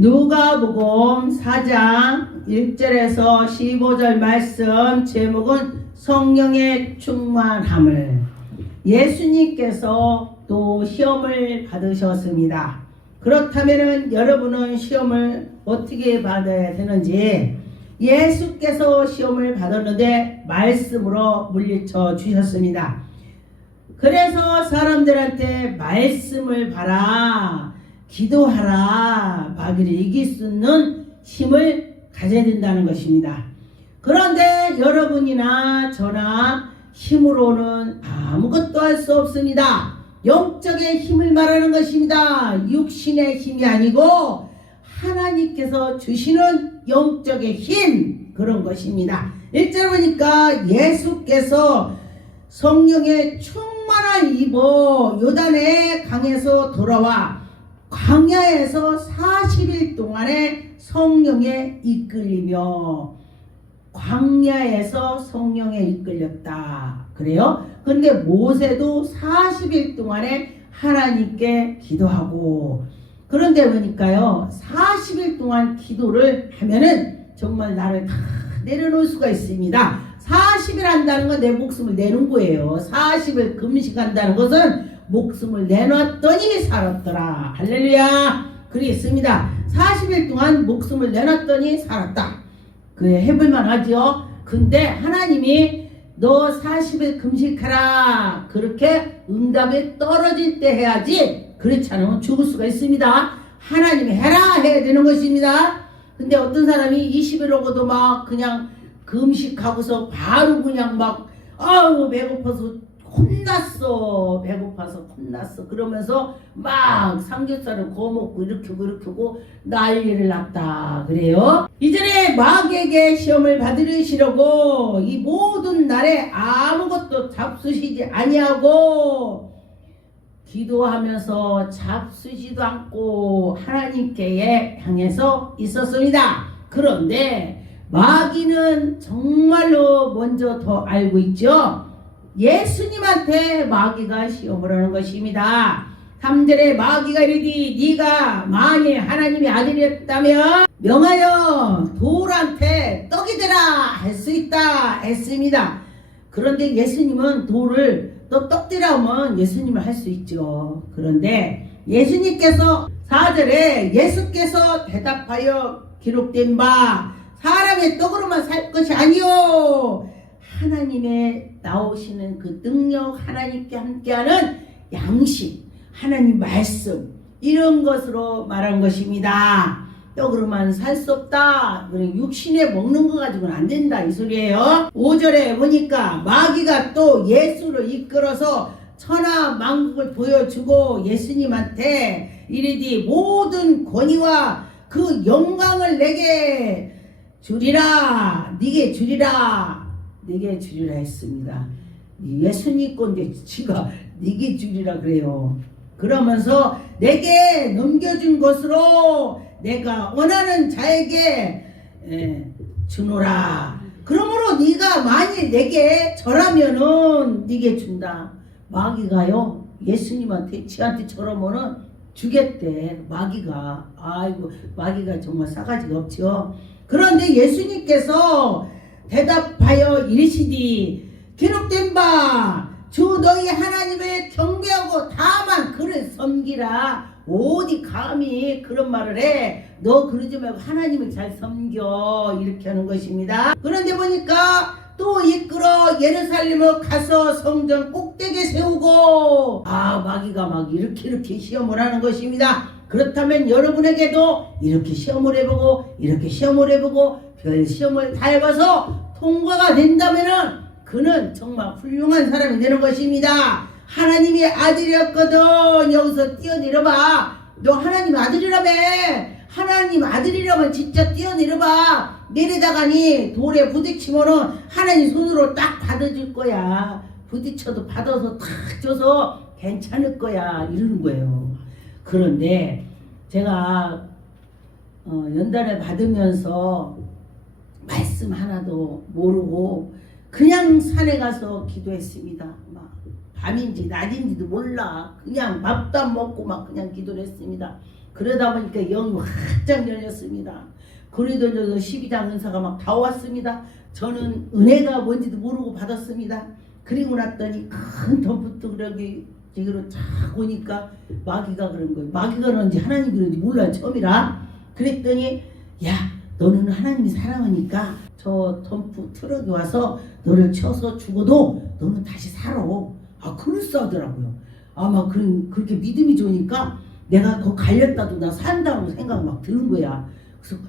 누가복음 4장 1절에서 15절 말씀 제목은 성령의 충만함을. 예수님께서 또 시험을 받으셨습니다. 그렇다면 여러분은 시험을 어떻게 받아야 되는지, 예수께서 시험을 받았는데 말씀으로 물리쳐 주셨습니다. 그래서 사람들한테 말씀을 봐라, 기도하라, 마귀를 이길 수 있는 힘을 가져야 된다는 것입니다. 그런데 여러분이나 저나 힘으로는 아무것도 할 수 없습니다. 영적의 힘을 말하는 것입니다. 육신의 힘이 아니고 하나님께서 주시는 영적의 힘, 그런 것입니다. 1절 보니까 예수께서 성령의 충만한 입어 요단의 강에서 돌아와 광야에서 40일 동안에 성령에 이끌리며, 광야에서 성령에 이끌렸다 그래요. 그런데 모세도 40일 동안에 하나님께 기도하고, 그런데 보니까요 40일 동안 기도를 하면은 정말 나를 다 내려놓을 수가 있습니다. 40일 한다는 건 내 목숨을 내는 거예요. 40일 금식한다는 것은 목숨을 내놨더니 살았더라. 할렐루야. 그랬습니다. 40일 동안 목숨을 내놨더니 살았다. 그래, 해볼만 하죠. 근데 하나님이 너 40일 금식하라, 그렇게 응답이 떨어질 때 해야지, 그렇지 않으면 죽을 수가 있습니다. 하나님이 해라 해야 되는 것입니다. 근데 어떤 사람이 20일 오고도 막 그냥 금식하고서 바로 그냥 막 아우 배고파서 혼났어, 배고파서 혼났어 그러면서 막 삼겹살을 구워 먹고 이렇게 하고 난리를 났다 그래요. 이전에 마귀에게 시험을 받으시려고 이 모든 날에 아무것도 잡수시지 아니하고 기도하면서 잡수지도 않고 하나님께 향해서 있었습니다. 그런데 마귀는 정말로 먼저 더 알고 있죠. 예수님한테 마귀가 시험을 하는 것입니다. 3절에 마귀가 이르되 네가 만일 하나님의 아들이었다면 명하여 돌한테 떡이 되라 할 수 있다 했습니다. 그런데 예수님은 돌을 또 떡 되라 하면 예수님을 할 수 있죠. 그런데 예수님께서 4절에 예수께서 대답하여 기록된 바 사람의 떡으로만 살 것이 아니요 하나님의 나오시는 그 능력, 하나님께 함께하는 양식, 하나님 말씀, 이런 것으로 말한 것입니다. 떡으로만 살 수 없다, 육신에 먹는 거 가지고는 안 된다 이 소리예요. 5절에 보니까 마귀가 또 예수를 이끌어서 천하 만국을 보여주고 예수님한테 이르되 모든 권위와 그 영광을 내게 주리라, 네게 주리라, 네게 주리라 했습니다. 예수님 건데 지가 네게 주리라 그래요. 그러면서 내게 넘겨준 것으로 내가 원하는 자에게 주노라. 그러므로 네가 만일 내게 절하면은 네게 준다. 마귀가요 예수님한테 지한테 절하면은 주겠대. 마귀가, 아이고 마귀가 정말 싸가지가 없죠. 그런데 예수님께서 대답하여 이르시되 기록된 바 주 너희 하나님을 경배하고 다만 그를 섬기라. 어디 감히 그런 말을 해. 너 그러지 말고 하나님을 잘 섬겨, 이렇게 하는 것입니다. 그런데 보니까 또 이끌어 예루살렘을 가서 성전 꼭대기에 세우고, 마귀가 막 이렇게 시험을 하는 것입니다. 그렇다면 여러분에게도 이렇게 시험을 해보고 이렇게 시험을 해보고 별 시험을 다 해봐서 통과가 된다면은 그는 정말 훌륭한 사람이 되는 것입니다. 하나님의 아들이었거든. 여기서 뛰어내려봐. 너 하나님 아들이라며. 하나님 아들이라면 진짜 뛰어내려봐. 내려다가니 돌에 부딪히면은 하나님 손으로 딱 받아줄 거야. 부딪혀도 받아서 탁 줘서 괜찮을 거야, 이러는 거예요. 그런데 제가 연단을 받으면서 말씀 하나도 모르고 그냥 산에 가서 기도했습니다. 막 밤인지 낮인지도 몰라. 그냥 밥도 안 먹고 막 그냥 기도를 했습니다. 그러다 보니까 영이 활짝 열렸습니다. 고린도전서 12장 은사가 막 다 왔습니다. 저는 은혜가 뭔지도 모르고 받았습니다. 그리고 났더니 큰 덤프뚜러기로 쫙 오니까 마귀가 그런 거예요. 마귀가 그런지 하나님 그런지 몰라요. 처음이라. 그랬더니 야 너는 하나님이 사랑하니까 저 덤프 트럭이 와서 너를 쳐서 죽어도 너는 다시 살아. 아 그럴싸하더라고요. 아마 그렇게 믿음이 좋으니까 내가 거 갈렸다도 나 산다고 생각 막 드는 거야. 그래서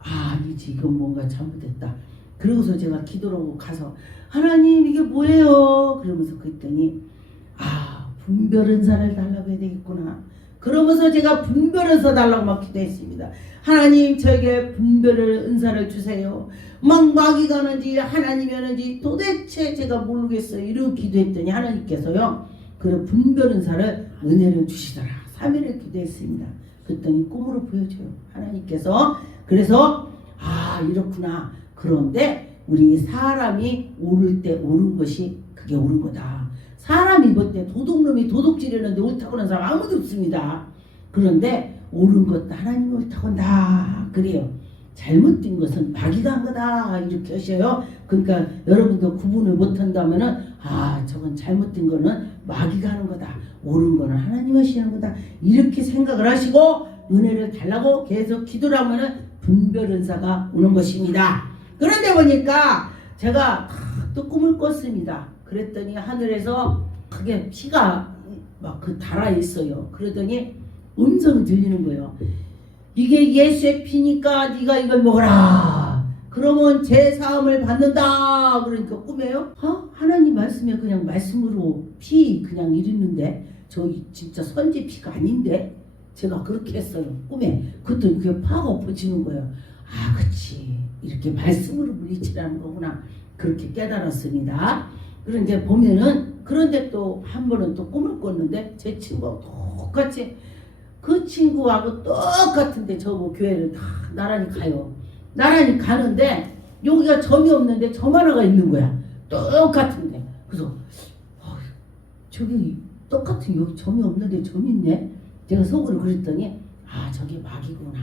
아니지 이건 뭔가 잘못됐다. 그러고서 제가 기도로 가서 하나님 이게 뭐예요? 그러면서 그랬더니 분별 은사를 달라고 해야 되겠구나. 그러면서 제가 분별 은사 달라고 막 기도했습니다. 하나님 저에게 분별을 은사를 주세요. 막 마귀가 하는지 하나님이 하는지 도대체 제가 모르겠어요. 이러고 기도했더니 하나님께서요 그런 분별 은사를 은혜를 주시더라. 3일을 기도했습니다. 그랬더니 꿈으로 보여줘요. 하나님께서. 그래서 이렇구나. 그런데 우리 사람이 오를 때 옳은 것이 그게 옳은 거다. 사람이 볼 때 도둑놈이 도둑질하는데 옳다고 하는 사람 아무도 없습니다. 그런데 옳은 것도 하나님이 옳다고 한다. 그래요. 잘못된 것은 마귀가 한 거다. 이렇게 하셔요. 그러니까 여러분도 구분을 못한다면은 저건 잘못된 거는 마귀가 하는 거다. 옳은 거는 하나님 하시는 거다. 이렇게 생각을 하시고 은혜를 달라고 계속 기도를 하면은 분별 은사가 오는 것입니다. 그런데 보니까 제가 또 꿈을 꿨습니다. 그랬더니 하늘에서 크게 피가 막 달아 있어요. 그러더니 음성이 들리는 거예요. 이게 예수의 피니까 네가 이걸 먹어라. 그러면 제사함을 받는다. 그러니까 꿈에요. 하나님 말씀에 그냥 말씀으로 피 그냥 이랬는데 저 진짜 선지 피가 아닌데 제가 그렇게 했어요. 꿈에. 그랬더니 그게 파가 엎어지는 거예요. 그치. 이렇게 말씀으로 물리치라는 거구나. 그렇게 깨달았습니다. 그런데 보면은 그런데 또 한 번은 또 꿈을 꿨는데 제 친구하고 똑같이 그 친구하고 똑같은데 저거 교회를 다 나란히 가요. 나란히 가는데 여기가 점이 없는데 점 하나가 있는 거야. 똑같은데. 그래서 저기 똑같은 여기 점이 없는데 점이 있네. 제가 속으로 그랬더니 저게 마귀구나.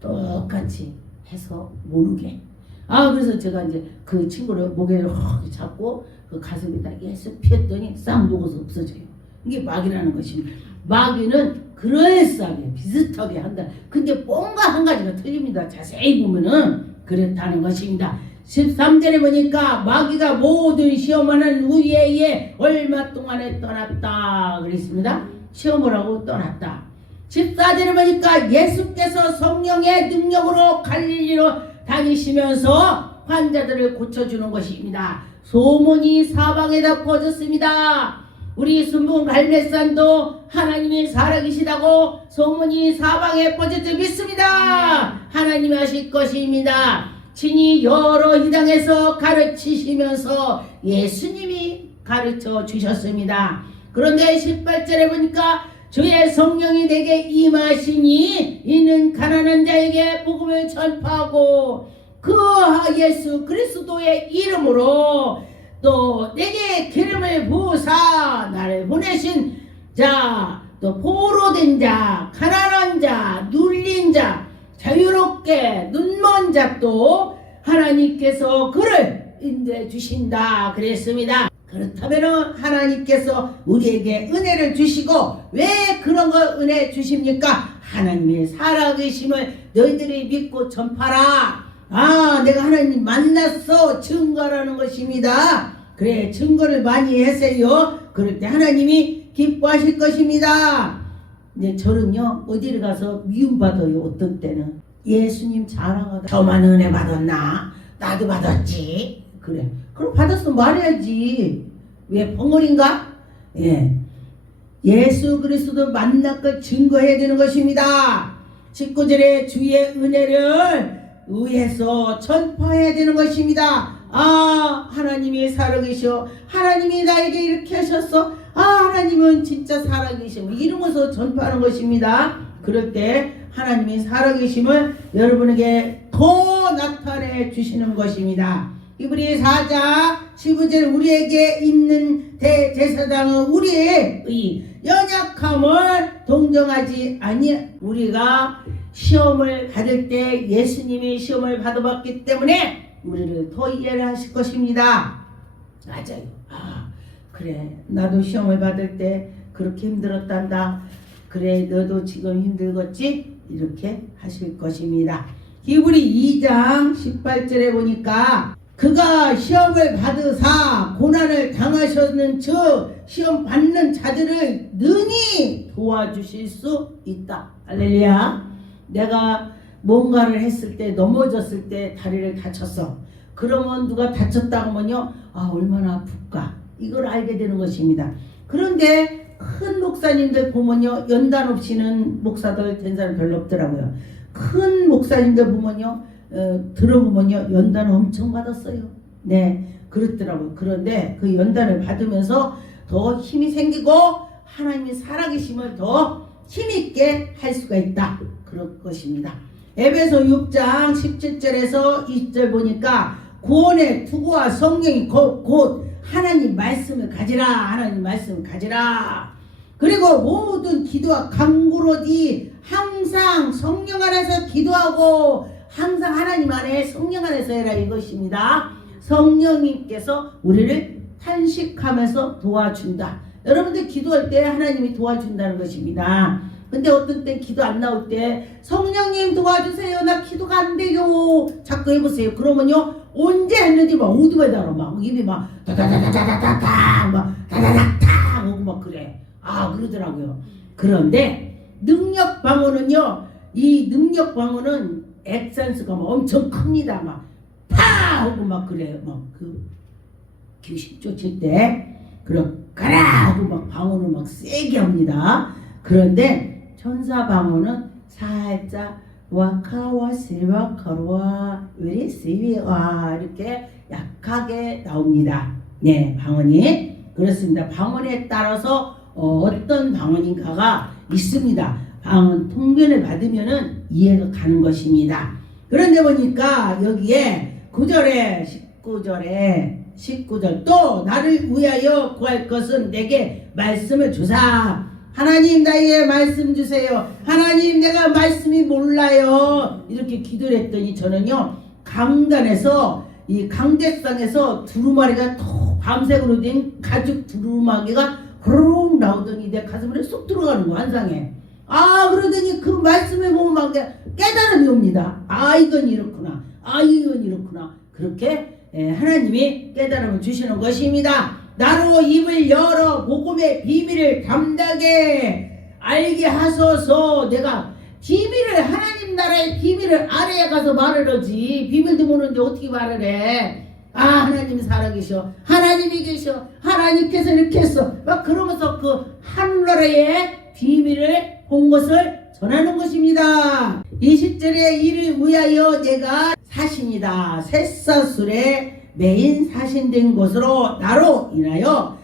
똑같이 해서 모르게. 그래서 제가 이제 그 친구를 목에 잡고 그 가슴에다 예수 피했더니 싹 녹아서 없어져요. 이게 마귀라는 것입니다. 마귀는 그럴싸하게 비슷하게 한다. 근데 뭔가 한 가지가 틀립니다. 자세히 보면은 그랬다는 것입니다. 13절에 보니까 마귀가 모든 시험하는 우리에게 얼마 동안에 떠났다 그랬습니다. 시험을 하고 떠났다. 14절에 보니까 예수께서 성령의 능력으로 갈릴리로 다니시면서 환자들을 고쳐주는 것입니다. 소문이 사방에다 퍼졌습니다. 우리 순봉 갈매산도 하나님이 살아계시다고 소문이 사방에 퍼졌지 믿습니다. 하나님이 하실 것입니다. 친히 여러 희당에서 가르치시면서 예수님이 가르쳐 주셨습니다. 그런데 18절에 보니까 주의 성령이 내게 임하시니 이는 가난한 자에게 복음을 전파하고 그 예수 그리스도의 이름으로 또 내게 기름을 부으사 나를 보내신 자, 또 포로된 자, 가난한 자, 눌린 자, 자유롭게 눈먼 자도 하나님께서 그를 인도해 주신다 그랬습니다. 그렇다면 하나님께서 우리에게 은혜를 주시고 왜 그런 거 은혜 주십니까? 하나님의 살아계심을 너희들이 믿고 전파라. 내가 하나님 만났어 증거라는 것입니다. 그래 증거를 많이 하세요. 그럴 때 하나님이 기뻐하실 것입니다. 근데 저는요 어디를 가서 미움받아요. 어떤 때는 예수님 자랑하다 저만 은혜 받았나? 나도 받았지. 그래 그럼 받았으면 말해야지. 왜 벙어리인가? 예수 그리스도 만난 걸 증거해야 되는 것입니다. 19절에 주의 은혜를 위해서 전파해야 되는 것입니다. 하나님이 살아계셔. 하나님이 나에게 이렇게 하셨어. 하나님은 진짜 살아계셔. 이러면서 전파하는 것입니다. 그럴 때 하나님이 살아계심을 여러분에게 더 나타내 주시는 것입니다. 히브리 4장 15절 우리에게 있는 대제사장은 우리의 연약함을 동정하지 아니 우리가 시험을 받을 때 예수님이 시험을 받아봤기 때문에 우리를 더 이해를 하실 것입니다. 맞아요. 그래 나도 시험을 받을 때 그렇게 힘들었단다. 그래 너도 지금 힘들겠지? 이렇게 하실 것입니다. 히브리 2장 18절에 보니까 그가 시험을 받으사 고난을 당하셨는 즉 시험 받는 자들을 능히 도와주실 수 있다. 할렐루야. 내가 뭔가를 했을 때 넘어졌을 때 다리를 다쳤어. 그러면 누가 다쳤다고 하면요 얼마나 아플까 이걸 알게 되는 것입니다. 그런데 큰 목사님들 보면요 연단 없이는 목사들 된 사람 별로 없더라고요. 큰 목사님들 보면요 들어보면요 연단을 엄청 받았어요. 네 그렇더라고요. 그런데 그 연단을 받으면서 더 힘이 생기고 하나님이 살아계심을 더 힘있게 할 수가 있다. 그럴 것입니다. 에베소 6장 17절에서 20절 보니까 구원의 투구와 성령이 곧 하나님 말씀을 가지라. 하나님 말씀을 가지라. 그리고 모든 기도와 간구로디 항상 성령 안에서 기도하고 항상 하나님 안에 성령 안에서 해라 이것입니다. 성령님께서 우리를 탄식하면서 도와준다. 여러분들 기도할 때 하나님이 도와준다는 것입니다. 근데 어떤 때 기도 안 나올 때 성령님 도와주세요. 나 기도가 안 돼요. 자꾸 해보세요. 그러면요 언제 했는지 막 오두배다로 막 입이 막 다다다다다다다 막 다다닥다 하고 막 그래. 그러더라고요. 그런데 능력 방언은요 이 능력 방언은 액센스가 막 엄청 큽니다. 막 파 하고 막 그래요. 막 그 귀신 쫓을 때 그럼 가라 하고 막 방언을 막 세게 합니다. 그런데 천사 방언은 살짝 와카와 실와카와 위리시위와 이렇게 약하게 나옵니다. 네, 방언이 그렇습니다. 방언에 따라서 어떤 방언인가가 있습니다. 방언 통변을 받으면은 이해가 가는 것입니다. 그런데 보니까 여기에 9절에 19절 또 나를 위하여 구할 것은 내게 말씀을 주사. 하나님 나에게 말씀 주세요. 하나님 내가 말씀이 몰라요. 이렇게 기도를 했더니 저는요 강단에서 이 강대상에서 두루마리가 톡 밤색으로 된 가죽 두루마기가 호롱 나오더니 내 가슴에 쏙 들어가는 거 환상에. 그러더니 그 말씀을 보면 막 깨달음이 옵니다. 이건 이렇구나. 이건 이렇구나. 그렇게 하나님이 깨달음을 주시는 것입니다. 나로 입을 열어 복음의 비밀을 담대하게 알게 하소서. 내가 비밀을 하나님 나라의 비밀을 아래에 가서 말을 하지 비밀도 모르는데 어떻게 말을 해. 하나님이 살아계셔. 하나님이 계셔. 하나님께서 이렇게 했어. 막 그러면서 그 하늘나라의 비밀을 본 것을 전하는 것입니다. 20절에 이를 위하여 내가 사신이다. 셋사술에 메인 사신된 것으로 나로 인하여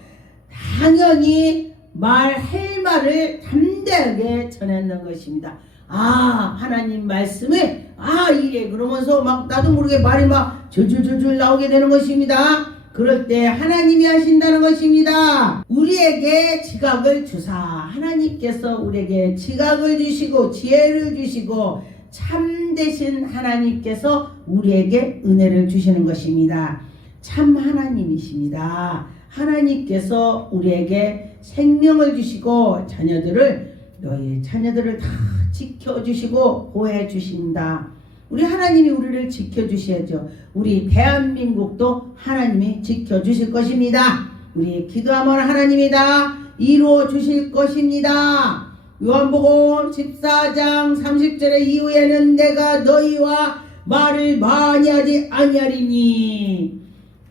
당연히 말할 말을 담대하게 전했는 것입니다. 하나님 말씀을 이래 그러면서 막 나도 모르게 말이 막 줄줄줄줄 나오게 되는 것입니다. 그럴 때 하나님이 하신다는 것입니다. 우리에게 지각을 주사. 하나님께서 우리에게 지각을 주시고 지혜를 주시고 참되신 하나님께서 우리에게 은혜를 주시는 것입니다. 참 하나님이십니다. 하나님께서 우리에게 생명을 주시고 너희 자녀들을 다 지켜주시고 보호해 주신다. 우리 하나님이 우리를 지켜주셔야죠. 우리 대한민국도 하나님이 지켜주실 것입니다. 우리 기도하면 하나님이다 이루어 주실 것입니다. 요한복음 14장 30절의 이후에는 내가 너희와 말을 많이 하지 아니하리니.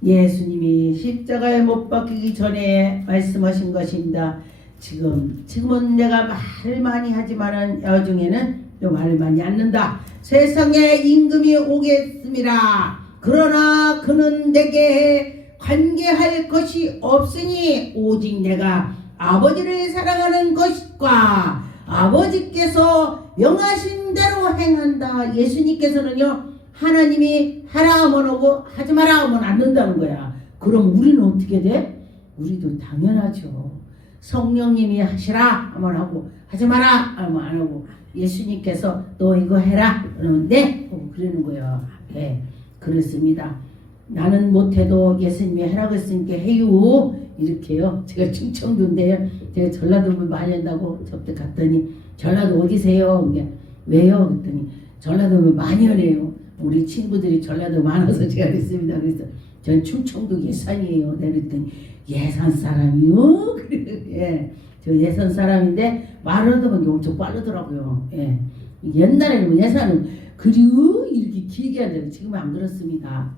예수님이 십자가에 못 박히기 전에 말씀하신 것입니다. 지금은 내가 말을 많이 하지만은 나중에는 말을 많이 않는다. 세상에 임금이 오겠습니다. 그러나 그는 내게 관계할 것이 없으니 오직 내가 아버지를 사랑하는 것과 아버지께서 명하신 대로 행한다. 예수님께서는요 하나님이 하라 하면 하고 하지 마라 하면 안 된다는 거야. 그럼 우리는 어떻게 돼? 우리도 당연하죠. 성령님이 하시라 하면 하고 하지 마라 하면 안 하고, 예수님께서 너 이거 해라 그러면 네 하고 그러는 거예요. 네, 그렇습니다. 나는 못해도 예수님이 하라고 했으니까 해요 이렇게요. 제가 충청도인데요, 제가 전라도를 많이 한다고 저때 갔더니 전라도 어디세요? 왜요? 그랬더니 전라도를 많이 하네요. 우리 친구들이 전라도 많아서 제가 그랬습니다. 그래서 전 충청도 예산이에요. 그랬더니 예산 사람이요? 예, 저 예산 사람인데 말을 하다 보니 엄청 빠르더라고요. 예, 옛날에는 예산은 그리우 이렇게 길게 하는데 지금은 안 그렇습니다.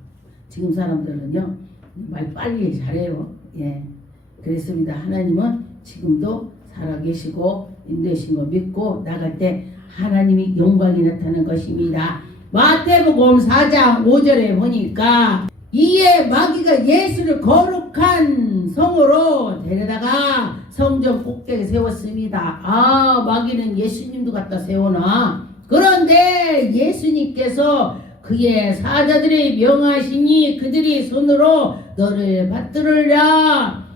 지금 사람들은요 말 빨리 잘해요. 예, 그랬습니다. 하나님은 지금도 살아계시고 인도하신 거 믿고 나갈 때 하나님이 영광이 나타나는 것입니다. 마태복음 4장 5절에 보니까 이에 마귀가 예수를 거룩한 성으로 데려다가 성전 꼭대기에 세웠습니다. 아, 마귀는 예수님도 갖다 세우나? 그런데 예수님께서 그의 사자들이 명하시니 그들이 손으로 너를 받들으랴.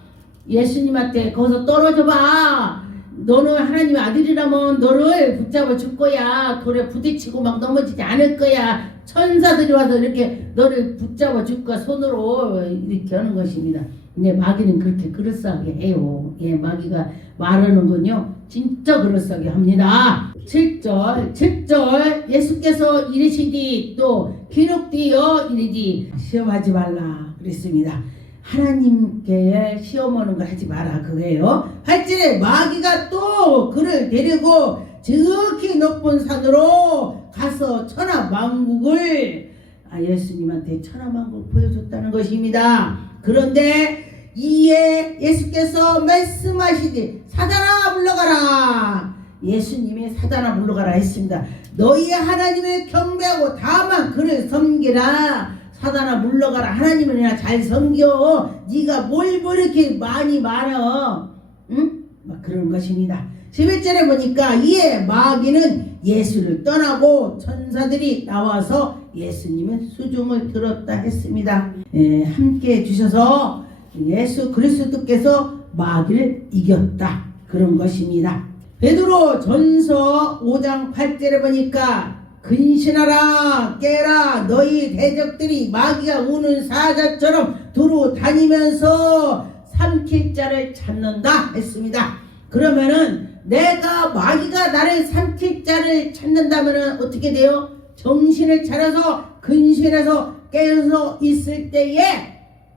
예수님한테 거기서 떨어져 봐. 너는 하나님의 아들이라면 너를 붙잡아 줄 거야. 돌에 부딪히고 막 넘어지지 않을 거야. 천사들이 와서 이렇게 너를 붙잡아 줄 거야. 손으로 이렇게 하는 것입니다. 근데 마귀는 그렇게 그럴싸하게 해요. 예, 마귀가 말하는 건요 진짜 그럴싸하게 합니다. 7절 예수께서 이르시디 또 기록되어 이르디 시험하지 말라 그랬습니다. 하나님께 시험하는 걸 하지 마라 그거예요. 8절에 마귀가 또 그를 데리고 지극히 높은 산으로 가서 천하만국을 예수님한테 천하만국을 보여줬다는 것입니다. 그런데 이에 예수께서 말씀하시되 사단아 물러가라. 예수님이 사단아 물러가라 했습니다. 너희 하나님을 경배하고 다만 그를 섬기라. 사단아 물러가라. 하나님을 그냥 잘 섬겨. 네가 뭘 이렇게 많이 말어. 응? 막 그런 것입니다. 11절에 보니까 이에 마귀는 예수를 떠나고 천사들이 나와서 예수님의 수종을 들었다 했습니다. 예, 함께 해주셔서 예수 그리스도께서 마귀를 이겼다 그런 것입니다. 베드로 전서 5장 8절에 보니까 근신하라 깨라 너희 대적들이 마귀가 우는 사자처럼 두루 다니면서 삼킬 자를 찾는다 했습니다. 그러면은 내가 마귀가 나를 삼킬 자를 찾는다면은 어떻게 돼요? 정신을 차려서 근신해서 깨어서 있을 때에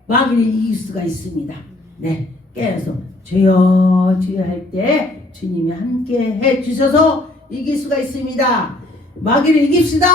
마귀를 이길 수가 있습니다. 네, 깨어서 주여 주여 할 때 주님이 함께 해 주셔서 이길 수가 있습니다. 마귀를 이깁시다.